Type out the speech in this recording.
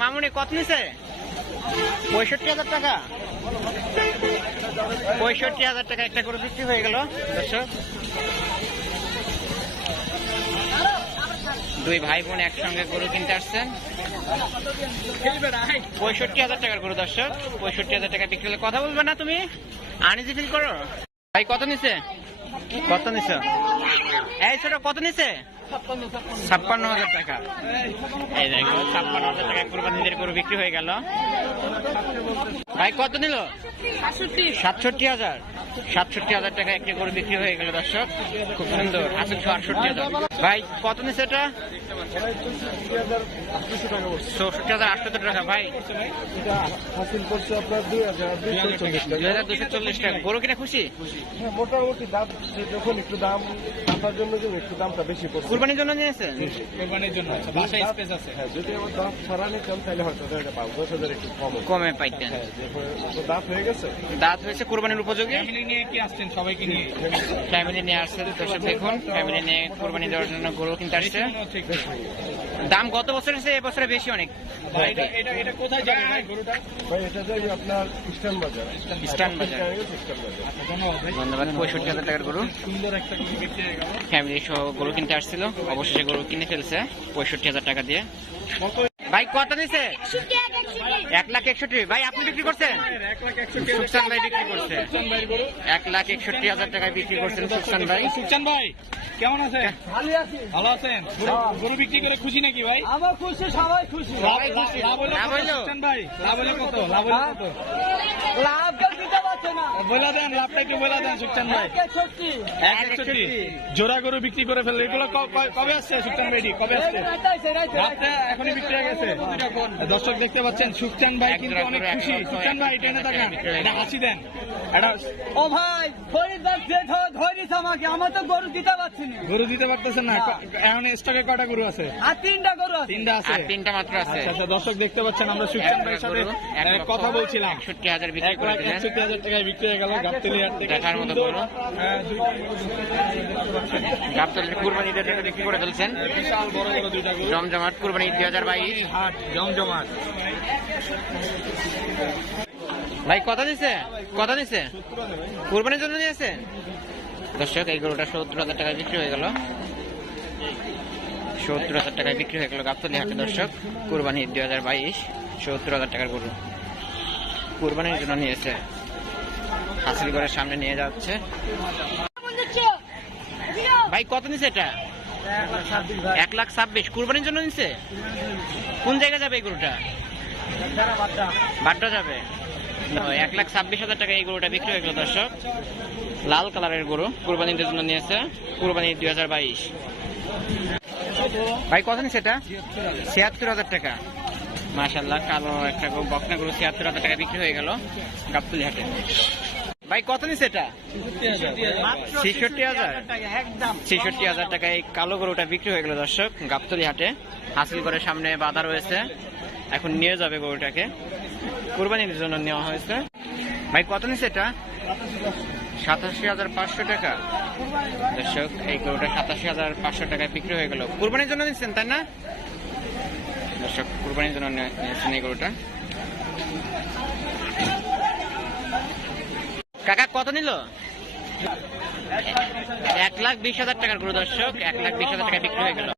মামুনি কত নিছে? 65,000 টাকা। 65,000 টাকা একটা গরু বিক্রি হয়ে গেল দর্শক। দুই ভাই বোন একসঙ্গে গরু কিনতে আসছেন। 65,000 টাকার গরু দর্শক। 65,000 টাকা বিক্রি হলে কথা বলবে না তুমি? আনিজি ফিল করো ভাই। কত নিছে? কত নিছে? এই ছোট কত নিছে? 56,000 টাকা। এই দেখো 56,000 টাকা কুরবানিদের গরু বিক্রি হয়ে গেল। ভাই কত নিল? 67,000। 67,000 টাকা একটি গরু বিক্রি হয়ে গেল দর্শক। খুব সুন্দর। 68,000। ভাই কত নিছে এটা? 64,800 টাকা। ভাই 2,240 টাকা। গরু কিনা খুশি? মোটামুটি দাম যখন একটু দাম আপনার জন্য একটু দামটা বেশি পড়ছে। কুরবানির জন্য নিয়েছেন? কুরবানির জন্য বাসায় স্পেস আছে। হ্যাঁ, যদি আমার দাম ছাড়া নিতাম তাহলে হয়তো 10,000 একটু কমে পাইতেন। দাঁত হয়ে গেছে, দাঁত হয়েছে কুরবানির উপযোগী। ফ্যামিলি নিয়ে কি আসছেন? সবাইকে নিয়ে ফ্যামিলি নিয়ে আসছে দর্শক। দেখুন ফ্যামিলি নিয়ে কুরবানি দেওয়ার জন্য গরু কিনতে আসছে। দাম গত বছর এসে এবছরে বেশি অনেক। এটা কোথায় যাবে ভাই গরুটা? ভাই এটা যাবে আপনার ইস্টার্ন বাজার। ইস্টার্ন বাজার। ধন্যবাদ। 65,000 টাকার গরু। সুন্দর একটা গরু বিক্রি হয়ে গেল। ফ্যামিলি সহ গরু কিনতে আসছিল, অবশেষে গরু কিনে ফেলছে 65,000 টাকা দিয়ে। ভাই কত দিছে? 1,61,000। ভাই আপনি বিক্রি করছেন? সুকসান ভাই বিক্রি করছে। 1,61,000 টাকায় বিক্রি করছেন সুকসান ভাই। সুকসান ভাই কেমন আছেন? ভালো আছেন? গরু বিক্রি করে খুশি নাকি ভাই? আমার খুশি, সবাই খুশি। লাভ হলো সুকসান ভাই? লাভ হলো কত? লাভ হলো কত? লাভ দিতে পারছে না। বলে দেন, লাভটা কি বলে দেন সুকসান ভাই? 1,61,000 জোড়া গরু বিক্রি করে ফেললে। এগুলো কবে আসছে সুকসান ভাই? কবে আসছে? রাতে এখনই বিক্রি হয়ে গেছে। দর্শক দেখতে পাচ্ছেন সুকচান ভাই কিন্তু অনেক খুশি। সুকচান ভাই টেনে থাকেন, এটা হাসি দেন। এটা ও ভাই ধরিস আমাকে, আমার তো গরু দিতে পারছি না। গরু দিতে পারতেছেন না? এখন স্টকে কয়টা গরু আছে? আর 3টা গরু আছে। 3টা আছে। আর 3টা মাত্র আছে। আচ্ছা, দর্শক দেখতে পাচ্ছেন আমরা সুকচান ভাইয়ের সাথে কথা বলছিলাম। 61,000 বিক্রি করে দিলেন। 1,61,000 টাকায় বিক্রি হয়ে গেল গাবতলী হাট থেকে। দেখার মতো গরু। গাবতলী কুরবানিদের জন্য বিক্রি করে ফেলছেন। বিশাল বড় বড় দুইটা গরু। জমজমাট কুরবানি 2022 হাট জমজমাট। ভাই কত দিছে? কত দিছে? কুরবানির জন্য নিয়েছেন দর্শক। এই গরুটা 70,000 টাকায় বিক্রি হয়ে গেল। 70,000 টাকায় বিক্রি হয়ে গেল গাবতলী হাটে দর্শক। কুরবানি 2022 70,000 টাকার গরু কুরবানির জন্য নিয়েছে। হাসিল করে সামনে নিয়ে যাচ্ছে। ভাই কত নিছে এটা? 1,26,000 কুরবানির জন্য নিছে। কোন জায়গায় যাবে এই গরুটা? বাড্ডা যাবে। 1,26,000 টাকা এই গরুটা বিক্রি হয়ে গেল দর্শক। লাল কালারের গরু কুরবানির জন্য নিয়েছে। কুরবানি 2022। ভাই কত নিছে এটা? 76,000 টাকা। মাশাআল্লাহ কালো একটা বকনা গরু 76,000 টাকা বিক্রি হয়ে গেল গাবতলী হাটে। ভাই কত নিছে এটা? 66,000। 66,000 টাকায় এই কালো গরুটা বিক্রি হয়ে গেল দর্শক গাবতলী হাটে। হাসিল করে সামনে বাধা রয়েছে, এখন নিয়ে যাবে গরুটাকে। কুরবানির জন্য নেওয়া হয়েছে। ভাই কত নিছে এটা? 87,500 টাকা দর্শক। এই গরুটা 87,500 টাকায় বিক্রি হয়ে গেল। কুরবানির জন্য নিচ্ছেন তাই না দর্শক? কুরবানির জন্য নিয়েছেন এই গরুটা। কাকা কত নিল? 1,20,000 টাকার গরু দর্শক। 1,20,000 টাকা বিক্রি হয়ে গেল।